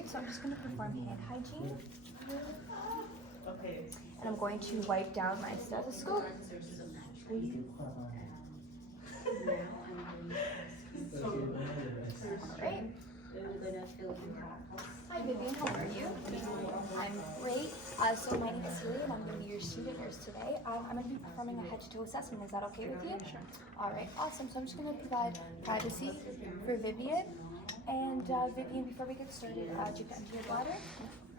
Alright, so I'm just going to perform hand hygiene. And I'm going to wipe down my stethoscope. Alright. Hi Vivian, how are you? I'm great. So my name is Celia and I'm going to be your student nurse today. I'm going to be performing a head-to-toe assessment. Is that okay with you? Sure. Alright, awesome. So I'm just going to provide privacy for Vivian. And Vivian, before we get started, do you have to empty your bladder?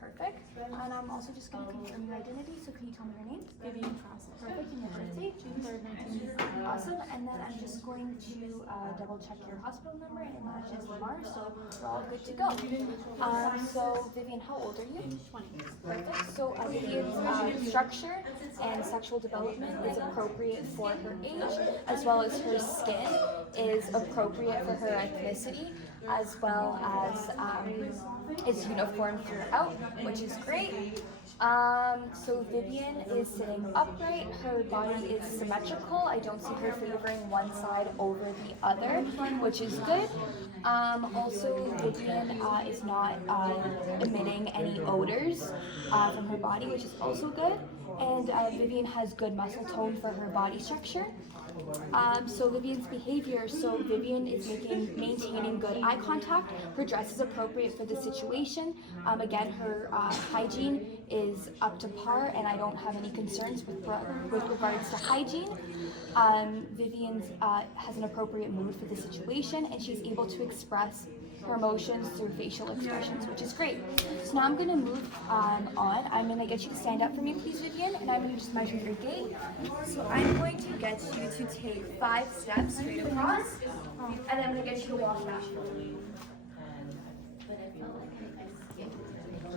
Perfect. And I'm also just going to confirm your identity. So can you tell me your name? Vivian Cross. Perfect. And your birthday? June 3rd, 1980. Awesome. And then I'm just going to double check your hospital number and it matches the MAR, so we're all good to go. So Vivian, how old are you? 20. Perfect. So Vivian's structure and sexual development is appropriate for her age, as well as her skin is appropriate for her ethnicity, as well as is uniform throughout, which is great. So Vivian is sitting upright, her body is symmetrical, I don't see her favoring one side over the other, which is good. Also, Vivian is not emitting any odors from her body, which is also good. And Vivian has good muscle tone for her body structure. So Vivian's behavior, so Vivian is maintaining good eye contact. Her dress is appropriate for the situation. Again, her hygiene is up to par, and I don't have any concerns with regards to hygiene. Vivian has an appropriate mood for the situation, and she's able to express her emotions through facial expressions, which is great. So now I'm going to move on. I'm going to get you to stand up for me, please, Vivian, and I'm going to just measure your gait. So I'm going to get you to take 5 steps straight across, and then I'm going to get you to walk back.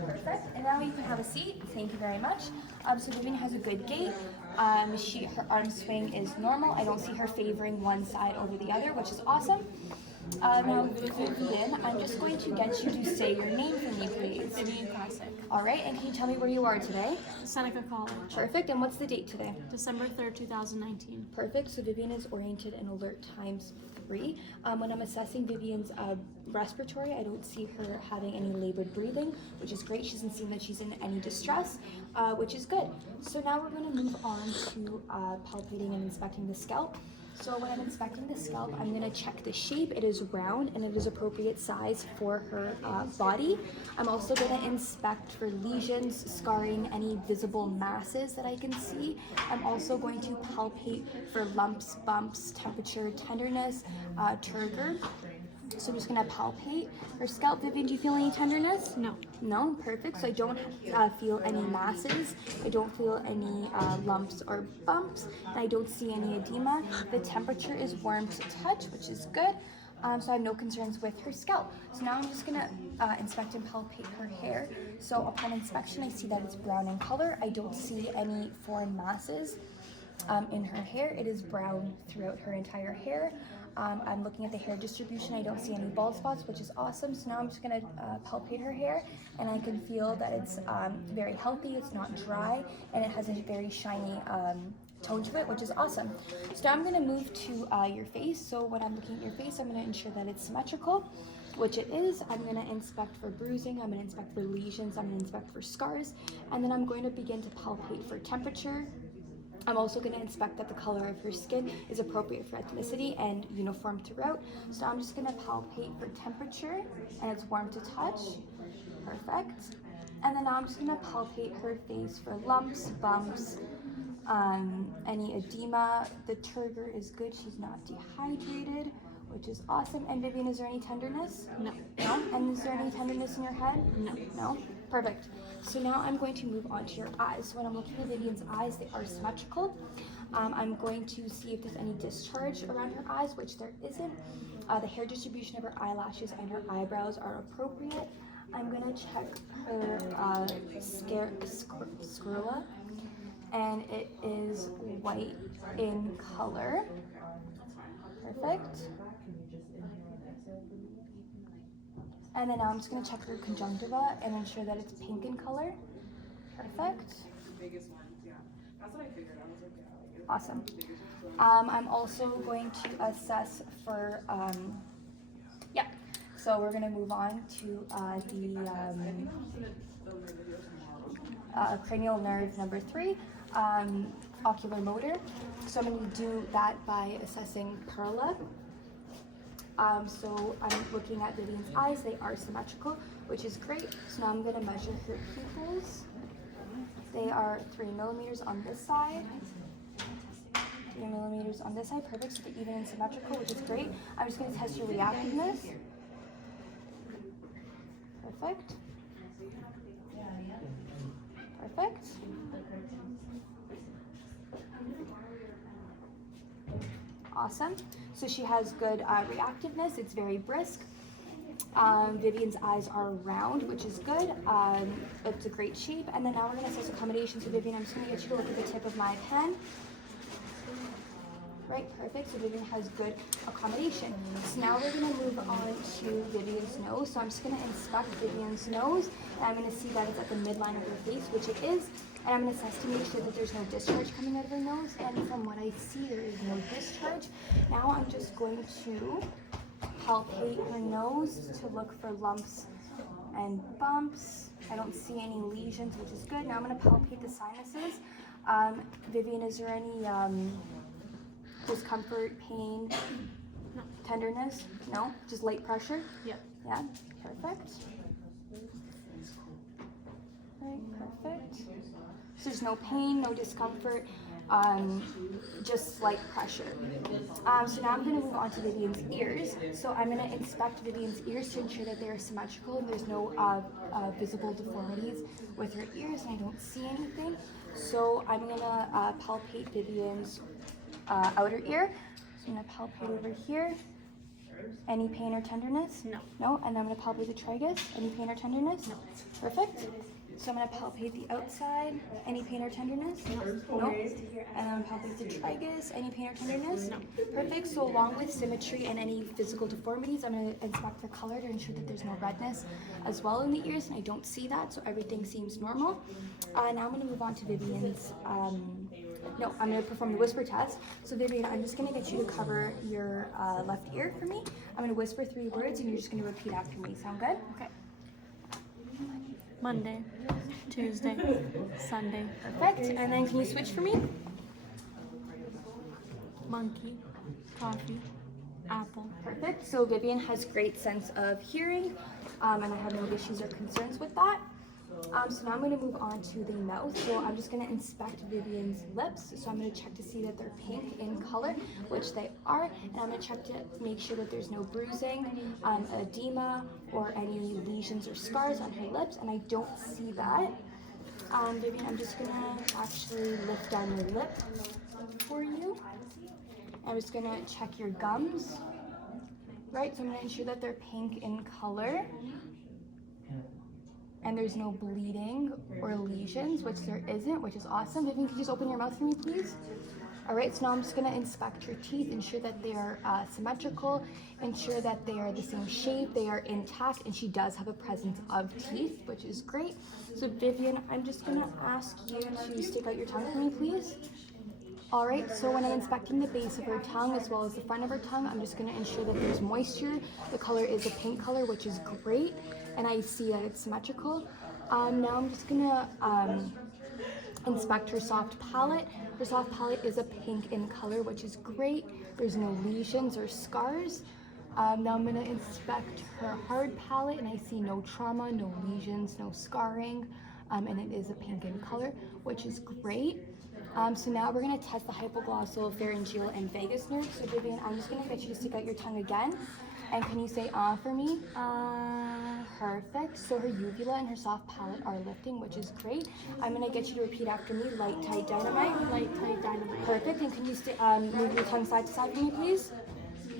Perfect. And now you can have a seat. Thank you very much. So Vivian has a good gait. Her arm swing is normal. I don't see her favoring one side over the other, which is awesome. Now, Vivian, I'm just going to get you to say your name for me, please. Vivian Classic. All right, and can you tell me where you are today? Seneca College. Perfect, and what's the date today? December 3rd, 2019. Perfect, so Vivian is oriented and alert times 3. When I'm assessing Vivian's respiratory, I don't see her having any labored breathing, which is great. She doesn't seem that she's in any distress, which is good. So now we're going to move on to palpating and inspecting the scalp. So when I'm inspecting the scalp, I'm going to check the shape. It is round and it is appropriate size for her body. I'm also going to inspect for lesions, scarring, any visible masses that I can see. I'm also going to palpate for lumps, bumps, temperature, tenderness, turgor. So I'm just going to palpate her scalp. Vivian, do you feel any tenderness? No. No? Perfect. So I don't feel any masses. I don't feel any lumps or bumps. And I don't see any edema. The temperature is warm to touch, which is good. So I have no concerns with her scalp. So now I'm just going to inspect and palpate her hair. So upon inspection, I see that it's brown in color. I don't see any foreign masses in her hair. It is brown throughout her entire hair. I'm looking at the hair distribution. I don't see any bald spots, which is awesome. So now I'm just going to palpate her hair, and I can feel that it's very healthy, it's not dry, and it has a very shiny tone to it, which is awesome. So now I'm going to move to your face. So when I'm looking at your face, I'm going to ensure that it's symmetrical, which it is. I'm going to inspect for bruising, I'm going to inspect for lesions, I'm going to inspect for scars, and then I'm going to begin to palpate for temperature. I'm also going to inspect that the color of her skin is appropriate for ethnicity and uniform throughout. So I'm just going to palpate for temperature, and it's warm to touch. Perfect. And then now I'm just going to palpate her face for lumps, bumps, any edema. The turgor is good. She's not dehydrated, which is awesome. And Vivian, is there any tenderness? No. No? And is there any tenderness in your head? No. No? Perfect. So now I'm going to move on to your eyes. So when I'm looking at Vivian's eyes, they are symmetrical. I'm going to see if there's any discharge around her eyes, which there isn't. The hair distribution of her eyelashes and her eyebrows are appropriate. I'm going to check her scrula, and it is white in color. Perfect. And then now I'm just going to check her conjunctiva and ensure that it's pink in color. Perfect. Awesome. I'm also going to assess for, So we're gonna move on to the cranial nerve number 3, ocular motor. So I'm gonna do that by assessing Perla. So I'm looking at Vivian's eyes, they are symmetrical, which is great. So now I'm gonna measure her pupils. They are 3 millimeters on this side, 3 millimeters on this side, perfect, so they're even and symmetrical, which is great. I'm just gonna test your reactiveness. Perfect. Perfect. Awesome. So she has good reactiveness. It's very brisk. Vivian's eyes are round, which is good. It's a great shape. And then now we're going to assess accommodation. So Vivian, I'm just going to get you to look at the tip of my pen. Right, perfect. So Vivian has good accommodation. So now we're going to move on to Vivian's nose. So I'm just going to inspect Vivian's nose, and I'm going to see that it's at the midline of her face, which it is. And I'm going to assess to make sure that there's no discharge coming out of her nose. And from what I see, there is no discharge. Now I'm just going to palpate her nose to look for lumps and bumps. I don't see any lesions, which is good. Now I'm going to palpate the sinuses. Vivian, is there any discomfort, pain, No. tenderness? No? Just light pressure? Yep. Yeah, perfect. Right, perfect. So there's no pain, no discomfort, just slight pressure. So now I'm going to move on to Vivian's ears. So I'm going to inspect Vivian's ears to ensure that they are symmetrical and there's no visible deformities with her ears, and I don't see anything. So I'm going to palpate Vivian's outer ear. So I'm going to palpate over here. Any pain or tenderness? No. No? And I'm going to palpate the tragus. Any pain or tenderness? No. Perfect. So I'm going to palpate the outside. Any pain or tenderness? No. No. And I'm going to palpate the tragus. Any pain or tenderness? No. Perfect. So along with symmetry and any physical deformities, I'm going to inspect for color to ensure that there's no redness as well in the ears, and I don't see that, so everything seems normal. Now I'm going to move on to Vivian's, I'm going to perform the whisper test. So Vivian, I'm just going to get you to cover your left ear for me. I'm going to whisper 3 words, and you're just going to repeat after me. Sound good? Okay. Monday, Tuesday, Sunday. Perfect. And then can you switch for me? Monkey, coffee, apple. Perfect. So Vivian has great sense of hearing, and I have no issues or concerns with that. So now I'm going to move on to the mouth. So I'm just going to inspect Vivian's lips. So I'm going to check to see that they're pink in color, which they are. And I'm going to check to make sure that there's no bruising, edema, or any lesions or scars on her lips. And I don't see that. Vivian, I'm just going to actually lift down your lip for you. I'm just going to check your gums. Right, so I'm going to ensure that they're pink in color. And there's no bleeding or lesions, which there isn't, which is awesome. Vivian, can you just open your mouth for me, please? All right, so now I'm just gonna inspect your teeth, ensure that they are symmetrical, ensure that they are the same shape, they are intact, and she does have a presence of teeth, which is great. So Vivian, I'm just gonna ask you to stick out your tongue for me, please. All right, so when I'm inspecting the base of her tongue as well as the front of her tongue, I'm just gonna ensure that there's moisture. The color is a pink color, which is great, and I see that it's symmetrical. Now I'm just gonna inspect her soft palate. Her soft palate is a pink in color, which is great. There's no lesions or scars. Now I'm gonna inspect her hard palate, and I see no trauma, no lesions, no scarring, and it is a pink in color, which is great. So now we're going to test the hypoglossal, pharyngeal, and vagus nerves. So Vivian, I'm just going to get you to stick out your tongue again. And can you say for me? Perfect. So her uvula and her soft palate are lifting, which is great. I'm going to get you to repeat after me. Light, tight, dynamite. Light, tight, dynamite. Perfect. And can you move your tongue side to side for me, please?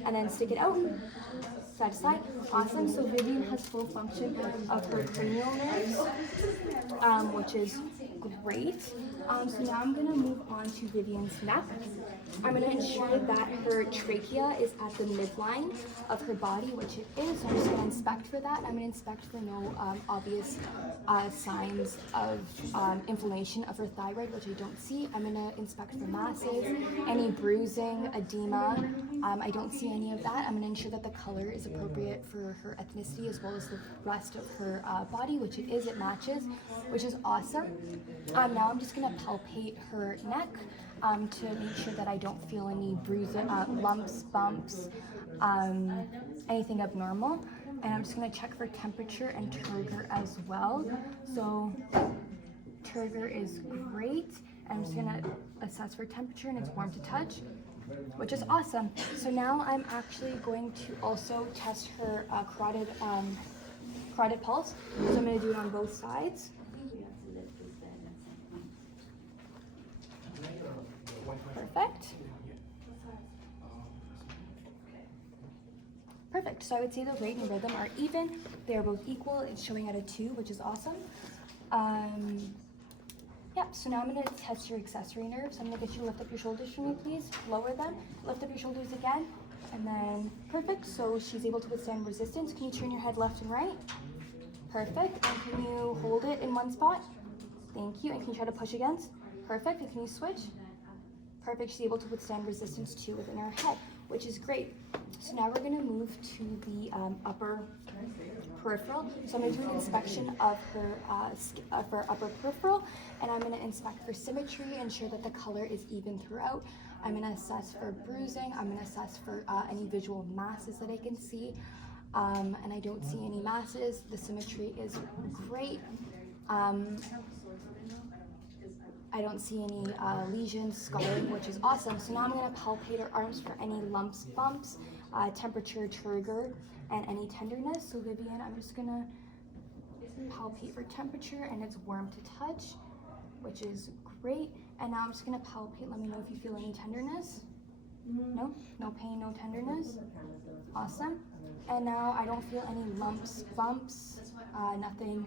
And then stick it out. Side to side. Awesome. So Vivian has full function of her cranial nerves, which is great. So now I'm going to move on to Vivian's neck. I'm going to ensure that her trachea is at the midline of her body, which it is. So I'm just going to inspect for that. I'm going to inspect for no obvious signs of inflammation of her thyroid, which I don't see. I'm going to inspect for masses, any bruising, edema. I don't see any of that. I'm going to ensure that the color is appropriate for her ethnicity as well as the rest of her body, which it is. It matches, which is awesome. Now I'm just going to palpate her neck to make sure that I don't feel any bruises, lumps, bumps, anything abnormal. And I'm just going to check for temperature and turgor as well. So turgor is great. I'm just going to assess for temperature, and it's warm to touch, which is awesome. So now I'm actually going to also test her carotid pulse. So I'm going to do it on both sides. Perfect. Perfect. So I would say the rate and rhythm are even. They are both equal. It's showing at a 2, which is awesome. Yeah, so now I'm going to test your accessory nerves. I'm going to get you to lift up your shoulders for me, please. Lower them. Lift up your shoulders again. And then, perfect. So she's able to withstand resistance. Can you turn your head left and right? Perfect. And can you hold it in one spot? Thank you. And can you try to push against? Perfect. And can you switch? Perfect. She's able to withstand resistance too within her head, which is great. So now we're going to move to the upper peripheral. So I'm going to do an inspection of her upper peripheral, and I'm going to inspect for symmetry, ensure that the color is even throughout. I'm going to assess for bruising. I'm going to assess for any visual masses that I can see, and I don't see any masses. The symmetry is great. I don't see any lesions, scarring, which is awesome. So now I'm going to palpate her arms for any lumps, bumps, temperature, turgor, and any tenderness. So Vivian, I'm just going to palpate for temperature, and it's warm to touch, which is great. And now I'm just going to palpate. Let me know if you feel any tenderness. No? No pain, no tenderness? Awesome. And now I don't feel any lumps, bumps, nothing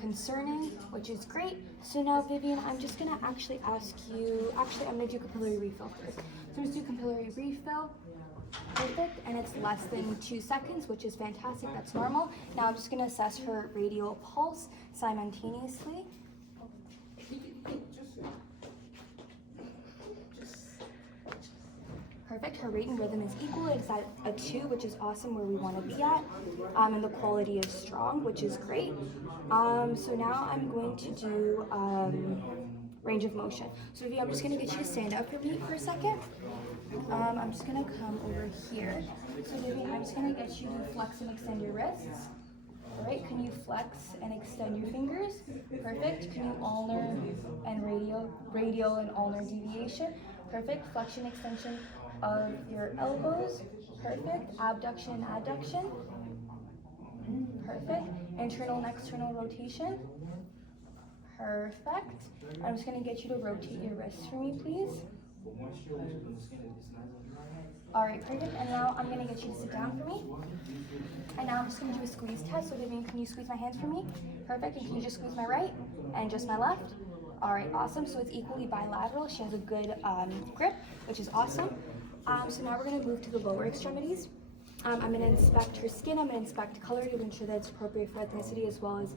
concerning, which is great. So now, Vivian, I'm just going to actually ask you, I'm going to do capillary refill first. So I'm going to do capillary refill. Perfect. And it's less than 2 seconds, which is fantastic. That's normal. Now I'm just going to assess her radial pulse simultaneously. Perfect. Her rate and rhythm is equal. It's at a 2, which is awesome, where we want to be at. And the quality is strong, which is great. So now I'm going to do range of motion. So Vivi, I'm just going to get you to stand up for me for a second. I'm just going to come over here. So Vivi, I'm just going to get you to flex and extend your wrists. All right, can you flex and extend your fingers? Perfect. Can you ulnar and radial and ulnar deviation? Perfect. Flexion, extension of your elbows. Perfect. Abduction and adduction. Perfect. Internal and external rotation. Perfect. I'm just going to get you to rotate your wrists for me, please. All right, perfect. And now I'm going to get you to sit down for me. And now I'm just going to do a squeeze test. So Vivian, can you squeeze my hands for me? Perfect. And can you just squeeze my right and just my left? All right, awesome. So it's equally bilateral. She has a good grip, which is awesome. So now we're going to move to the lower extremities. I'm going to inspect her skin. I'm going to inspect color to ensure that it's appropriate for ethnicity, as well as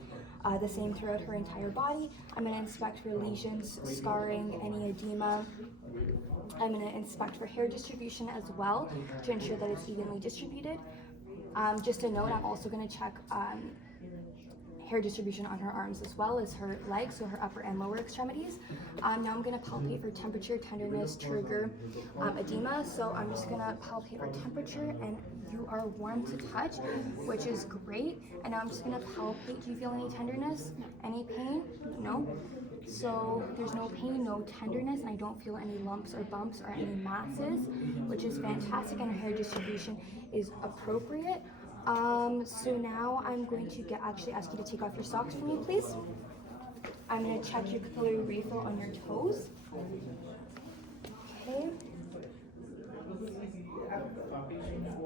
the same throughout her entire body. I'm going to inspect for lesions, scarring, any edema. I'm going to inspect for hair distribution as well to ensure that it's evenly distributed. Just a note, I'm also going to check hair distribution on her arms as well as her legs, so her upper and lower extremities. Now I'm going to palpate for temperature, tenderness, turgor, edema. So I'm just going to palpate for temperature, and you are warm to touch, which is great. And now I'm just going to palpate. Do you feel any tenderness? Any pain? No? So there's no pain, no tenderness, and I don't feel any lumps or bumps or any masses, which is fantastic, and her hair distribution is appropriate. So now I'm going to actually ask you to take off your socks for me, please. I'm going to check your capillary refill on your toes. Okay.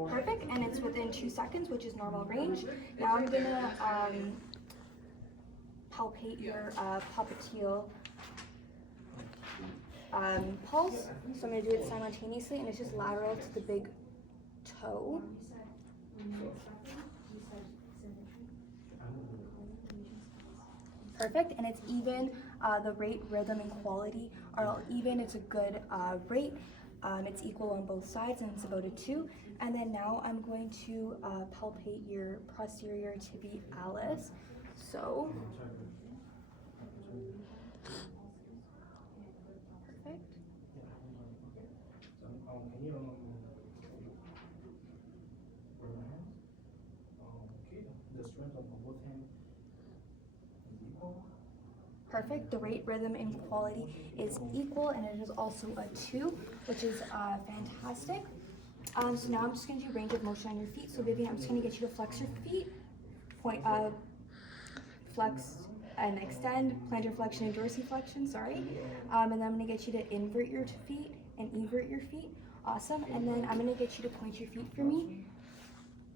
Perfect, and it's within 2 seconds, which is normal range. Now I'm going to palpate your popliteal pulse. So I'm going to do it simultaneously, and it's just lateral to the big toe. Perfect, and it's even. The rate, rhythm, and quality are all even. It's a good rate. It's equal on both sides, and it's about a 2. And then now I'm going to palpate your posterior tibialis. So, perfect. Perfect. The rate, rhythm, and quality is equal, and it is also a 2, which is fantastic. So now I'm just going to do range of motion on your feet. So Vivian, I'm just going to get you to flex your feet, flex and extend, plantar flexion and dorsiflexion, sorry. And then I'm going to get you to invert your feet and evert your feet. Awesome. And then I'm going to get you to point your feet for me.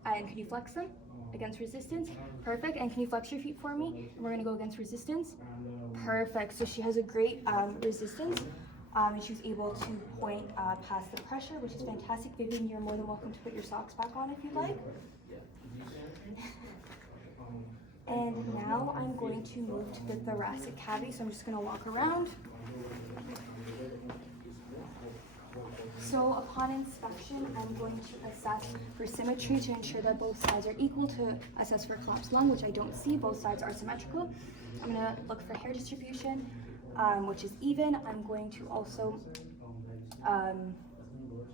And can you flex them against resistance? Perfect. And can you flex your feet for me? And we're going to go against resistance. Perfect. So she has a great resistance. And she was able to point past the pressure, which is fantastic. Vivian, you're more than welcome to put your socks back on if you'd like. And now I'm going to move to the thoracic cavity. So I'm just going to walk around. So upon inspection, I'm going to assess for symmetry to ensure that both sides are equal, to assess for collapsed lung, which I don't see. Both sides are symmetrical. I'm going to look for hair distribution, which is even. I'm going to also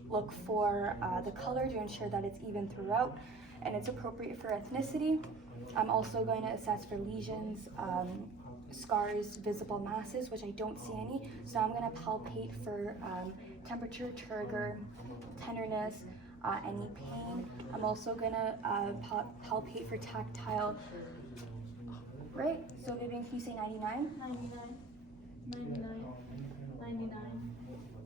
look for the color to ensure that it's even throughout and it's appropriate for ethnicity. I'm also going to assess for lesions, scars, visible masses, which I don't see any. So I'm going to palpate for temperature, turgor, tenderness, any pain. I'm also going to palpate for tactile. Right? So Vivian, can you say 99? 99, 99, 99,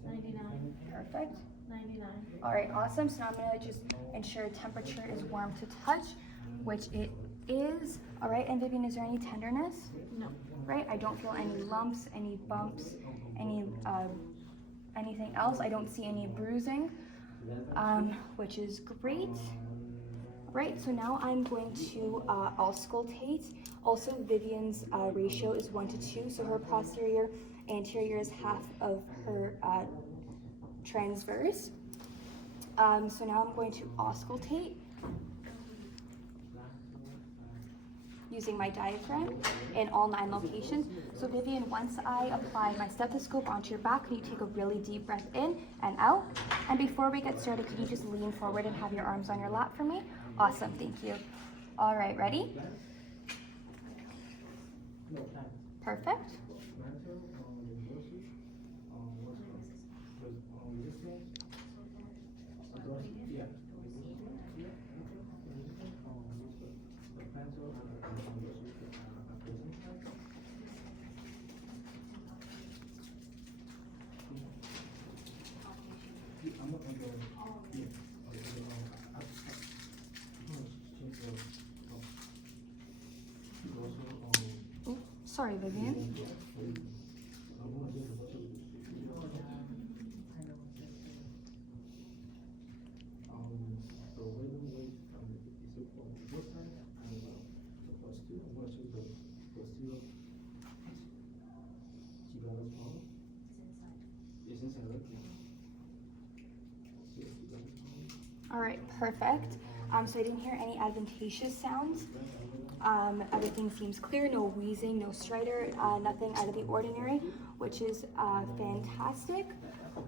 99, Perfect. 99. All right, awesome. So now I'm going to just ensure temperature is warm to touch, which it is. All right, and Vivian, is there any tenderness? No. Right? I don't feel any lumps, any bumps, any anything else. I don't see any bruising, which is great. Right, so now I'm going to auscultate. Also, Vivian's ratio is 1 to 2, so her posterior anterior is half of her transverse. So now I'm going to auscultate using my diaphragm in all 9 locations. So Vivian, once I apply my stethoscope onto your back, can you take a really deep breath in and out? And before we get started, could you just lean forward and have your arms on your lap for me? Awesome, thank you. All right, ready? Perfect. Oh, sorry, Vivian. All right, perfect. So I didn't hear any adventitious sounds. Everything seems clear, no wheezing, no stridor, nothing out of the ordinary, which is fantastic.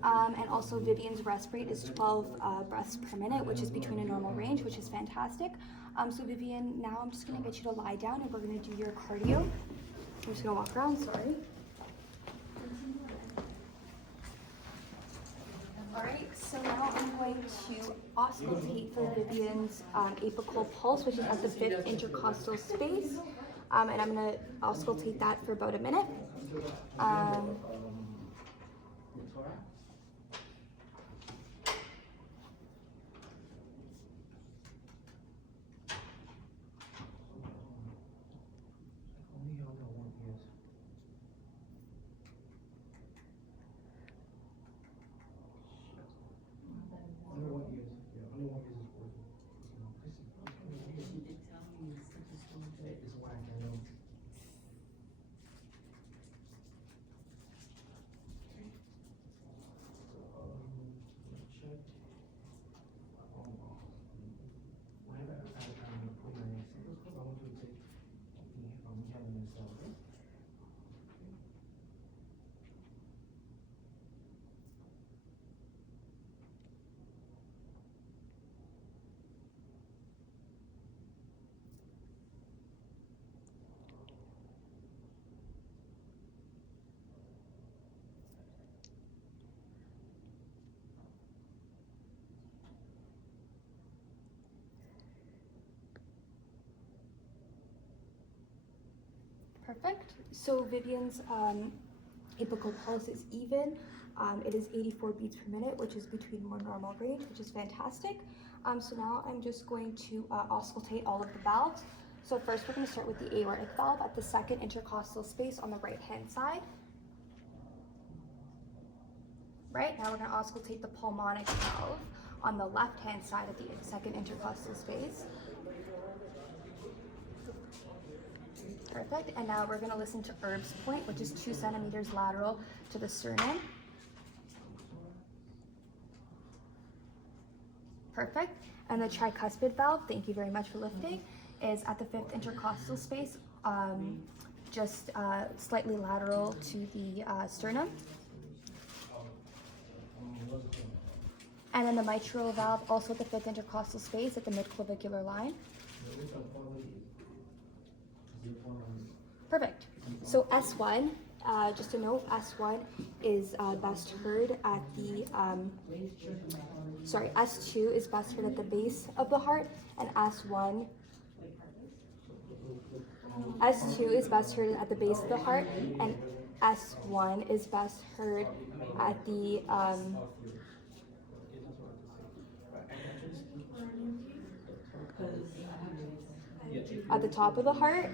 And also Vivian's breath rate is 12 breaths per minute, which is between a normal range, which is fantastic. So Vivian, now I'm just gonna get you to lie down and we're gonna do your cardio. I'm just gonna walk around, sorry. Alright, so now I'm going to auscultate for Vivian's apical pulse, which is at the 5th intercostal space. And I'm going to auscultate that for about a minute. Perfect. So Vivian's apical pulse is even. It is 84 beats per minute, which is between more normal range, which is fantastic. So now I'm just going to auscultate all of the valves. So first we're going to start with the aortic valve at the second intercostal space on the right-hand side. Right, now we're going to auscultate the pulmonic valve on the left-hand side of the second intercostal space. Perfect, and now we're going to listen to Erb's point, which is 2 centimeters lateral to the sternum. Perfect, and the tricuspid valve, thank you very much for lifting, is at the 5th intercostal space, just slightly lateral to the sternum. And then the mitral valve, also at the 5th intercostal space at the midclavicular line. Perfect. So S1, just a note, S1 is best heard at the, S2 is best heard at the base of the heart, and S2 is best heard at the base of the heart, and S1 is best heard at the, at the top of the heart.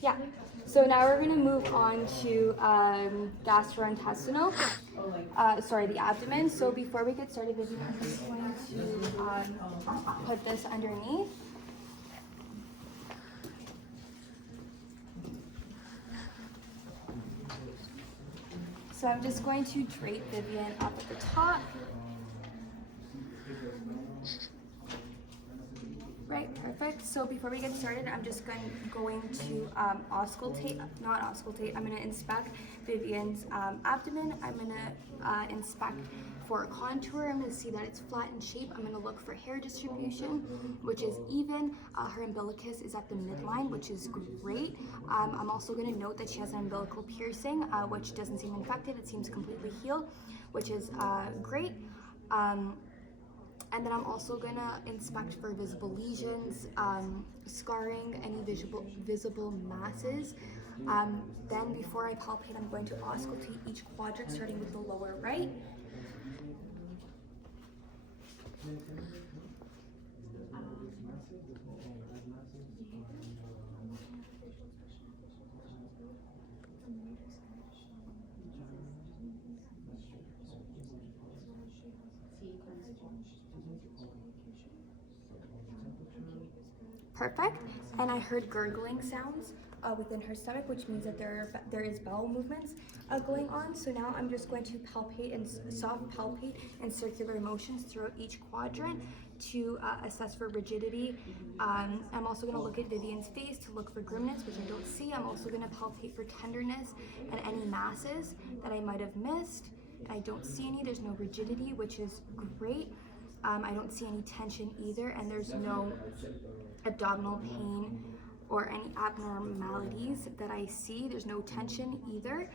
Yeah, so now we're going to move on to gastrointestinal, the abdomen. So before we get started, Vivian, I'm just going to put this underneath. So I'm just going to drape Vivian up at the top. Right, perfect. So before we get started, I'm just going to I'm going to inspect Vivian's abdomen. I'm going to inspect for a contour. I'm going to see that it's flat in shape. I'm going to look for hair distribution, which is even. Her umbilicus is at the midline, which is great. I'm also going to note that she has an umbilical piercing, which doesn't seem infected. It seems completely healed, which is great. And then I'm also gonna inspect for visible lesions, scarring, any visible masses. Then before I palpate, I'm going to auscultate each quadrant, starting with the lower right. Perfect. And I heard gurgling sounds within her stomach, which means that there is bowel movements going on. So now I'm just going to palpate and soft palpate and circular motions throughout each quadrant to assess for rigidity. I'm also going to look at Vivian's face to look for grimness, which I don't see. I'm also going to palpate for tenderness and any masses that I might have missed. I don't see any. There's no rigidity, which is great. I don't see any tension either, and there's no abdominal pain or any abnormalities that I see. There's no tension either.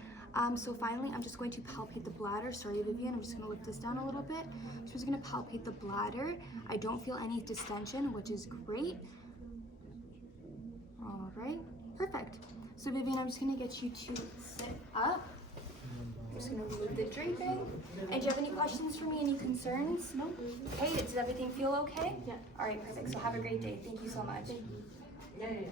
So finally, I'm just going to palpate the bladder. Sorry, Vivian, I'm just going to lift this down a little bit. So I'm just going to palpate the bladder. I don't feel any distension, which is great. All right, perfect. So Vivian, I'm just going to get you to sit up. I'm just going to remove the draping. And do you have any questions for me? Any concerns? No. Okay, does everything feel okay? Yeah. All right, perfect. So have a great day. Thank you so much. Thank you. Yeah.